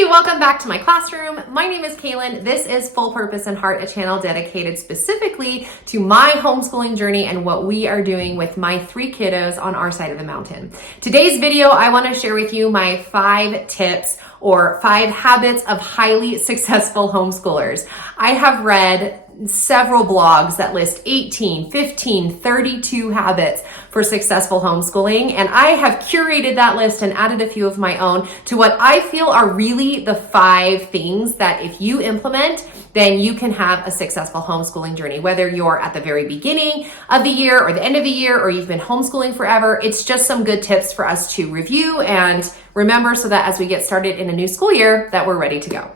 Hey, welcome back to my classroom. My name is Kaylin. This is Full Purpose and Heart, a channel dedicated specifically to my homeschooling journey and what we are doing with my 3 kiddos on our side of the mountain. Today's video, I want to share with you my 5 tips or 5 habits of highly successful homeschoolers. I have read several blogs that list 18, 15, 32 habits for successful homeschooling. And I have curated that list and added a few of my own to what I feel are really the 5 things that if you implement, then you can have a successful homeschooling journey. Whether you're at the very beginning of the year or the end of the year, or you've been homeschooling forever, it's just some good tips for us to review and remember so that as we get started in a new school year, that we're ready to go.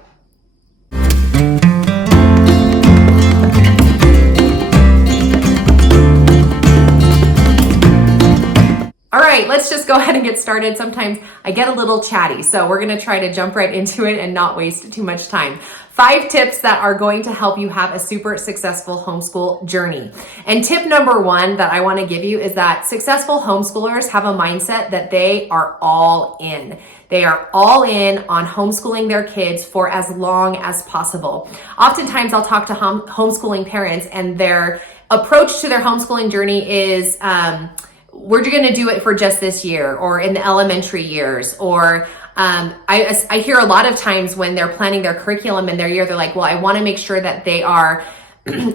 All right, let's just go ahead and get started. Sometimes I get a little chatty, so we're gonna try to jump right into it and not waste too much time. 5 tips that are going to help you have a super successful homeschool journey. And tip number 1 that I wanna give you is that successful homeschoolers have a mindset that they are all in. They are all in on homeschooling their kids for as long as possible. Oftentimes I'll talk to homeschooling parents and their approach to their homeschooling journey is, we're going to do it for just this year or in the elementary years. Or I hear a lot of times when they're planning their curriculum in their year, they're like, well, I want to make sure that they are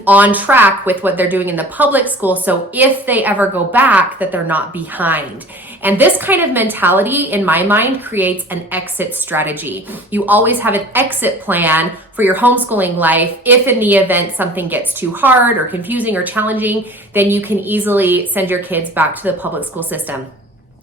on track with what they're doing in the public school. So if they ever go back, that they're not behind. And this kind of mentality in my mind creates an exit strategy. You always have an exit plan for your homeschooling life. If in the event something gets too hard or confusing or challenging, then you can easily send your kids back to the public school system.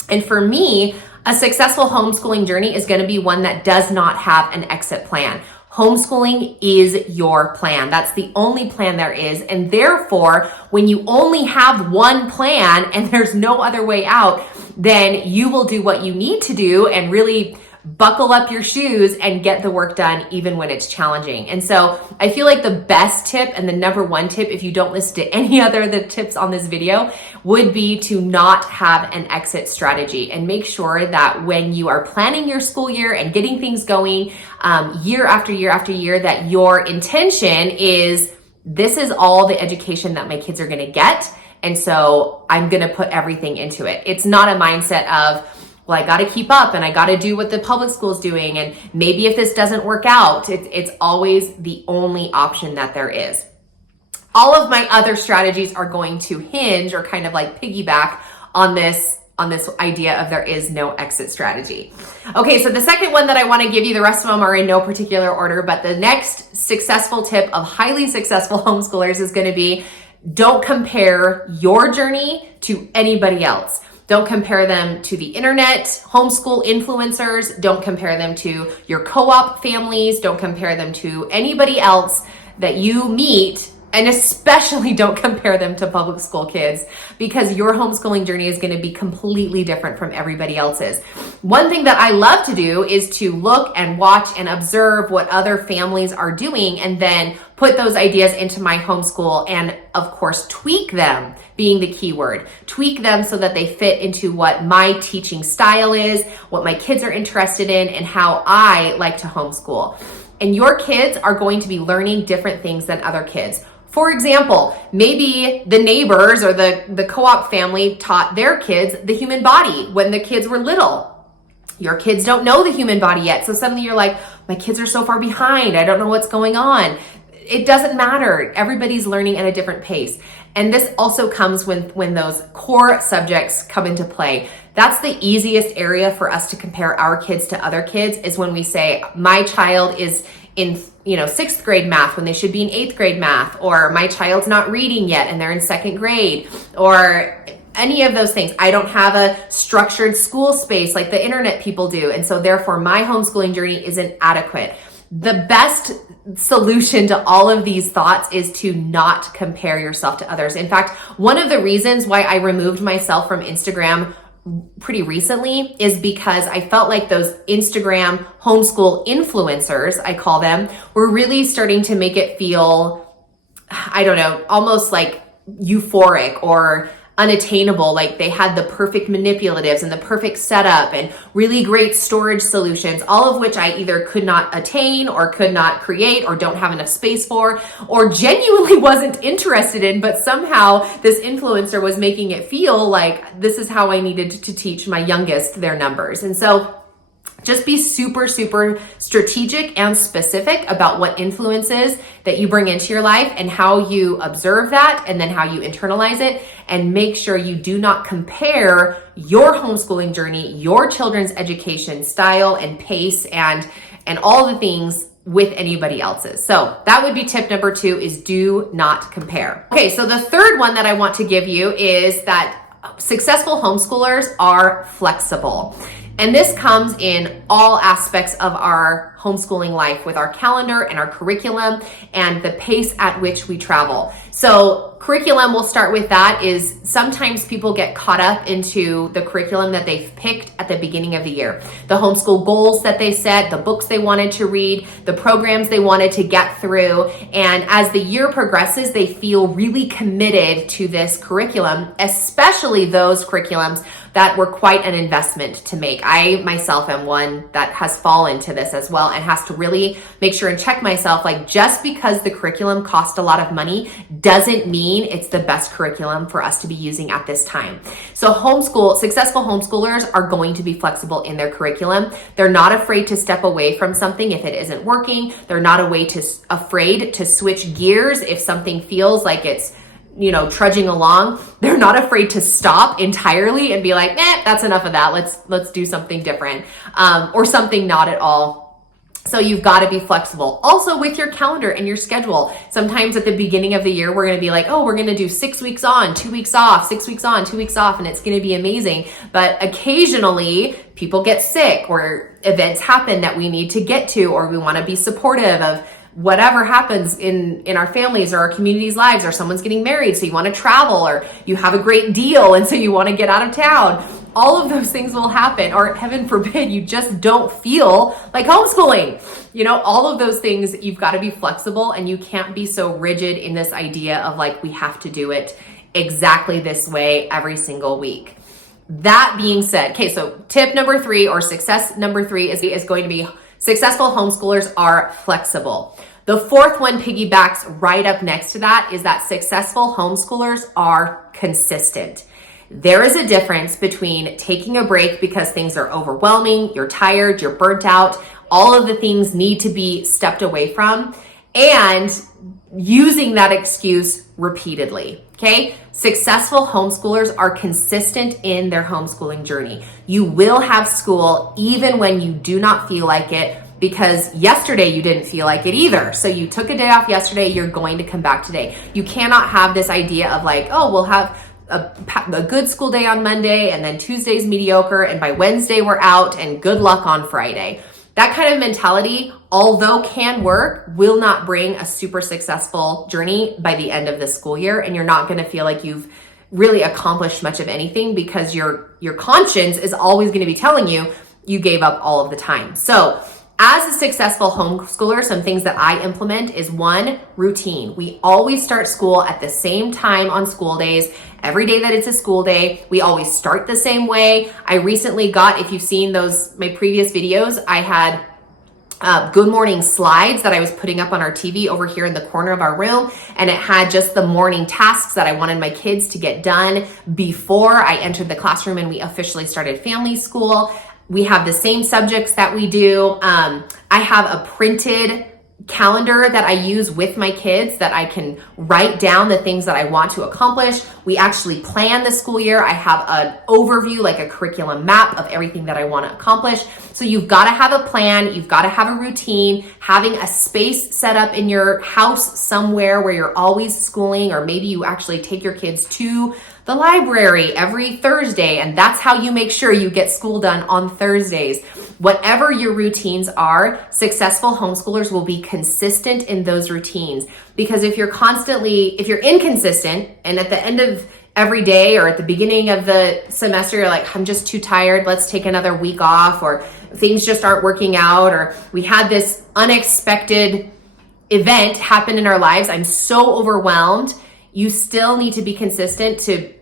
And for me, a successful homeschooling journey is going to be one that does not have an exit plan. Homeschooling is your plan. That's the only plan there is. And therefore, when you only have one plan and there's no other way out, then you will do what you need to do and really buckle up your shoes and get the work done even when it's challenging. And so I feel like the best tip and the number 1 tip, if you don't listen to any other of the tips on this video, would be to not have an exit strategy and make sure that when you are planning your school year and getting things going year after year after year, that your intention is, this is all the education that my kids are going to get. And so I'm going to put everything into it. It's not a mindset of, well, I got to keep up and I got to do what the public school is doing. And maybe if this doesn't work out, it's always the only option that there is. All of my other strategies are going to hinge or kind of like piggyback on this idea of there is no exit strategy. Okay, so the second one that I want to give you, the rest of them are in no particular order, but the next successful tip of highly successful homeschoolers is going to be, don't compare your journey to anybody else. Don't compare them to the internet, homeschool influencers. Don't compare them to your co-op families. Don't compare them to anybody else that you meet. And especially don't compare them to public school kids, because your homeschooling journey is going to be completely different from everybody else's. One thing that I love to do is to look and watch and observe what other families are doing and then put those ideas into my homeschool and, of course, tweak them, being the key word. Tweak them so that they fit into what my teaching style is, what my kids are interested in, and how I like to homeschool. And your kids are going to be learning different things than other kids. For example, maybe the neighbors or the co-op family taught their kids the human body when the kids were little. Your kids don't know the human body yet. So suddenly you're like, my kids are so far behind. I don't know what's going on. It doesn't matter. Everybody's learning at a different pace. And this also comes when those core subjects come into play. That's the easiest area for us to compare our kids to other kids, is when we say, my child is in 6th grade math when they should be in 8th grade math, or my child's not reading yet and they're in 2nd grade, or any of those things. I don't have a structured school space like the internet people do. And so therefore my homeschooling journey isn't adequate. The best solution to all of these thoughts is to not compare yourself to others. In fact, one of the reasons why I removed myself from Instagram pretty recently is because I felt like those Instagram homeschool influencers, I call them, were really starting to make it feel, I don't know, almost like euphoric or unattainable. Like they had the perfect manipulatives and the perfect setup and really great storage solutions, all of which I either could not attain or could not create or don't have enough space for, or genuinely wasn't interested in, but somehow this influencer was making it feel like this is how I needed to teach my youngest their numbers. And so just be super, super strategic and specific about what influences that you bring into your life and how you observe that and then how you internalize it. And make sure you do not compare your homeschooling journey, your children's education style and pace and all the things with anybody else's. So that would be tip number 2, is do not compare. Okay, so the third one that I want to give you is that successful homeschoolers are flexible. And this comes in all aspects of our homeschooling life, with our calendar and our curriculum and the pace at which we travel. So curriculum, we'll start with that, is sometimes people get caught up into the curriculum that they've picked at the beginning of the year. The homeschool goals that they set, the books they wanted to read, the programs they wanted to get through. And as the year progresses, they feel really committed to this curriculum, especially those curriculums that were quite an investment to make. I myself am one that has fallen to this as well and has to really make sure and check myself, like, just because the curriculum cost a lot of money doesn't mean it's the best curriculum for us to be using at this time. So successful homeschoolers are going to be flexible in their curriculum. They're not afraid to step away from something if it isn't working. They're not afraid to switch gears if something feels like it's trudging along. They're not afraid to stop entirely and be like, that's enough of that. Let's do something different, or something not at all. So you've got to be flexible. Also with your calendar and your schedule. Sometimes at the beginning of the year, we're going to be like, we're going to do 6 weeks on, 2 weeks off, 6 weeks on, 2 weeks off, and it's going to be amazing. But occasionally people get sick or events happen that we need to get to, or we want to be supportive of whatever happens in our families or our community's lives, or someone's getting married, so you want to travel, or you have a great deal and so you want to get out of town. All of those things will happen, or heaven forbid, you just don't feel like homeschooling. All of those things, you've got to be flexible, and you can't be so rigid in this idea of like, we have to do it exactly this way every single week. That being said, okay, so tip number 3, or success number 3 is going to be successful homeschoolers are flexible. The fourth one piggybacks right up next to that, is that successful homeschoolers are consistent. There is a difference between taking a break because things are overwhelming, you're tired, you're burnt out, all of the things need to be stepped away from, and using that excuse repeatedly. Okay? Successful homeschoolers are consistent in their homeschooling journey. You will have school even when you do not feel like it, because yesterday you didn't feel like it either. So you took a day off yesterday, you're going to come back today. You cannot have this idea of like, we'll have a good school day on Monday, and then Tuesday's mediocre, and by Wednesday we're out, and good luck on Friday. That kind of mentality, although can work, will not bring a super successful journey by the end of the school year, and you're not going to feel like you've really accomplished much of anything, because your conscience is always going to be telling you you gave up all of the time. So as a successful homeschooler, some things that I implement is 1, routine. We always start school at the same time on school days. Every day that it's a school day, we always start the same way. I recently got, if you've seen my previous videos, I had good morning slides that I was putting up on our TV over here in the corner of our room, and it had just the morning tasks that I wanted my kids to get done before I entered the classroom and we officially started family school. We have the same subjects that we do. I have a printed calendar that I use with my kids that I can write down the things that I want to accomplish. We actually plan the school year. I have an overview, like a curriculum map of everything that I want to accomplish. So you've got to have a plan. You've got to have a routine. Having a space set up in your house somewhere where you're always schooling, or maybe you actually take your kids to the library every Thursday, and that's how you make sure you get school done on Thursdays. Whatever your routines are, successful homeschoolers will be consistent in those routines. Because if you're inconsistent, and at the end of every day or at the beginning of the semester, you're like, I'm just too tired, let's take another week off, or things just aren't working out, or we had this unexpected event happen in our lives, I'm so overwhelmed, you still need to be consistent to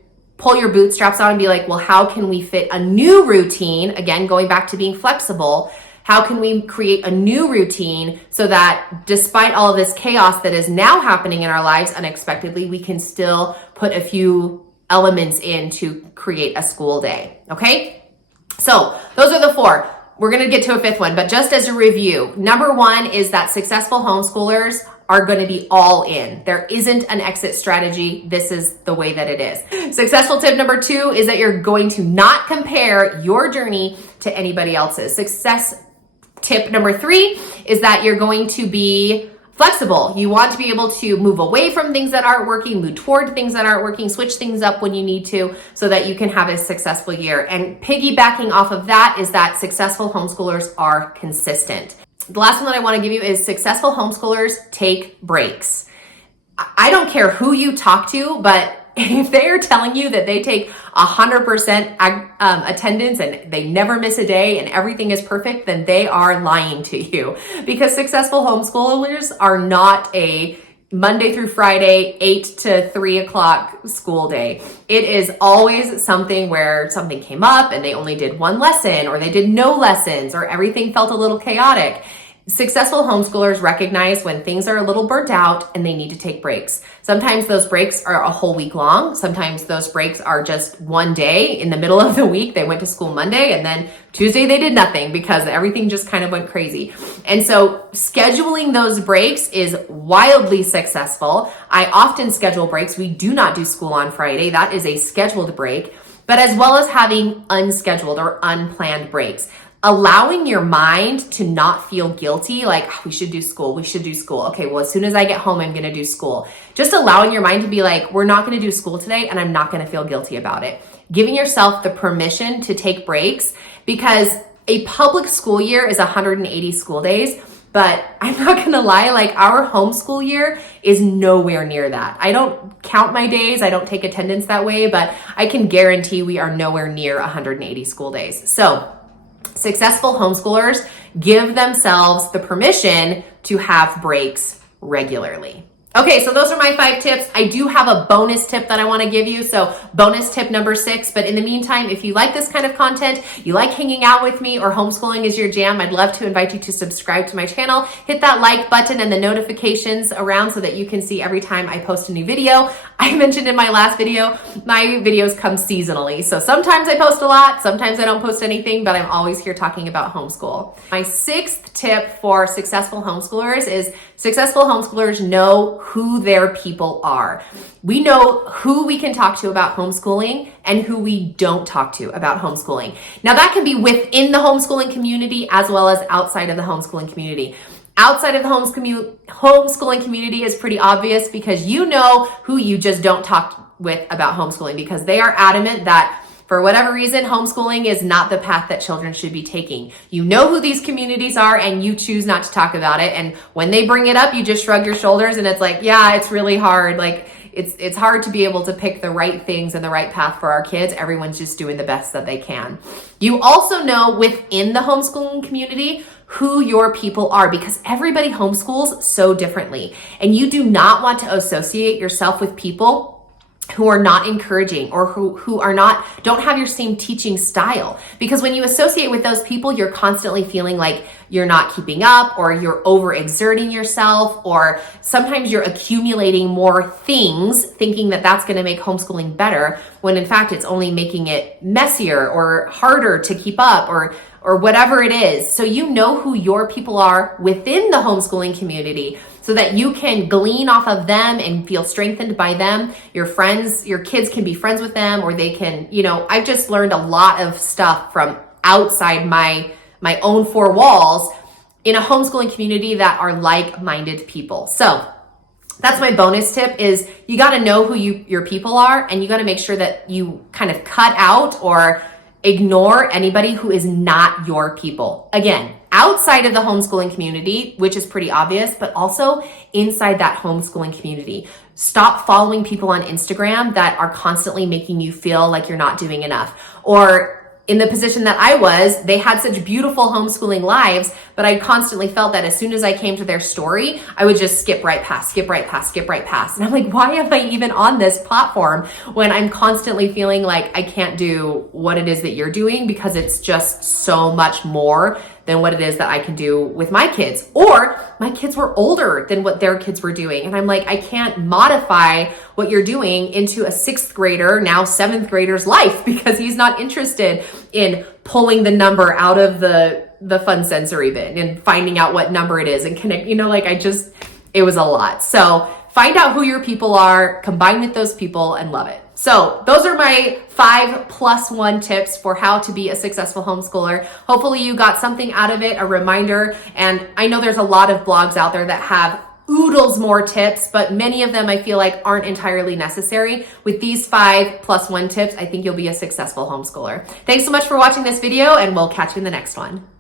pull your bootstraps on and be like, well, how can we fit a new routine? Again, going back to being flexible. How can we create a new routine so that despite all of this chaos that is now happening in our lives unexpectedly, we can still put a few elements in to create a school day, okay? So those are the 4. We're gonna get to a 5th one, but just as a review, number 1 is that successful homeschoolers are going to be all in. There isn't an exit strategy. This is the way that it is. Successful tip number 2 is that you're going to not compare your journey to anybody else's. Success tip number 3 is that you're going to be flexible. You want to be able to move away from things that aren't working, move toward things that aren't working, switch things up when you need to so that you can have a successful year. And piggybacking off of that is that successful homeschoolers are consistent. The last one that I want to give you is successful homeschoolers take breaks. I don't care who you talk to, but if they are telling you that they take 100% attendance and they never miss a day and everything is perfect, then they are lying to you, because successful homeschoolers are not a Monday through Friday, 8 to 3 o'clock school day. It is always something where something came up and they only did one lesson, or they did no lessons, or everything felt a little chaotic. Successful homeschoolers recognize when things are a little burnt out and they need to take breaks. Sometimes those breaks are a whole week long. Sometimes those breaks are just one day in the middle of the week. They went to school Monday and then Tuesday they did nothing because everything just kind of went crazy. And so scheduling those breaks is wildly successful. I often schedule breaks. We do not do school on Friday. That is a scheduled break, but as well as having unscheduled or unplanned breaks. Allowing your mind to not feel guilty, like, oh, we should do school. Okay, well, as soon as I get home, I'm going to do school. Just allowing your mind to be like, we're not going to do school today, and I'm not going to feel guilty about it. Giving yourself the permission to take breaks, because a public school year is 180 school days, but I'm not going to lie, like our homeschool year is nowhere near that. I don't count my days. I don't take attendance that way, but I can guarantee we are nowhere near 180 school days. So successful homeschoolers give themselves the permission to have breaks regularly. Okay, so those are my 5 tips. I do have a bonus tip that I want to give you. So bonus tip number 6. But in the meantime, if you like this kind of content, you like hanging out with me, or homeschooling is your jam, I'd love to invite you to subscribe to my channel. Hit that like button and the notifications around so that you can see every time I post a new video. I mentioned in my last video, my videos come seasonally. So sometimes I post a lot, sometimes I don't post anything, but I'm always here talking about homeschool. My 6th tip for successful homeschoolers is successful homeschoolers know who their people are. We know who we can talk to about homeschooling and who we don't talk to about homeschooling. Now that can be within the homeschooling community as well as outside of the homeschooling community. Outside of the homeschooling community is pretty obvious, because you know who you just don't talk with about homeschooling, because they are adamant that for whatever reason, homeschooling is not the path that children should be taking. You know who these communities are and you choose not to talk about it. And when they bring it up, you just shrug your shoulders and it's like, yeah, it's really hard. Like it's hard to be able to pick the right things and the right path for our kids. Everyone's just doing the best that they can. You also know within the homeschooling community who your people are, because everybody homeschools so differently. And you do not want to associate yourself with people who are not encouraging, or who don't have your same teaching style. Because when you associate with those people, you're constantly feeling like you're not keeping up, or you're overexerting yourself, or sometimes you're accumulating more things thinking that that's going to make homeschooling better, when in fact it's only making it messier or harder to keep up, or whatever it is. So you know who your people are within the homeschooling community, so that you can glean off of them and feel strengthened by them. Your friends, your kids can be friends with them, or they can, I've just learned a lot of stuff from outside my own 4 walls in a homeschooling community that are like-minded people. So that's my bonus tip, is you got to know who your people are, and you got to make sure that you kind of cut out or ignore anybody who is not your people. Again, outside of the homeschooling community, which is pretty obvious, but also inside that homeschooling community. Stop following people on Instagram that are constantly making you feel like you're not doing enough, or in the position that I was, they had such beautiful homeschooling lives, but I constantly felt that as soon as I came to their story, I would just skip right past. And I'm like, why am I even on this platform when I'm constantly feeling like I can't do what it is that you're doing, because it's just so much more than what it is that I can do with my kids. Or my kids were older than what their kids were doing. And I'm like, I can't modify what you're doing into a 6th grader, now 7th grader's life, because he's not interested in pulling the number out of the fun sensory bin and finding out what number it is and connect, it was a lot. So find out who your people are, combine with those people, and love it. So those are my 5+1 tips for how to be a successful homeschooler. Hopefully you got something out of it, a reminder. And I know there's a lot of blogs out there that have oodles more tips, but many of them I feel like aren't entirely necessary. With these 5+1 tips, I think you'll be a successful homeschooler. Thanks so much for watching this video, and we'll catch you in the next one.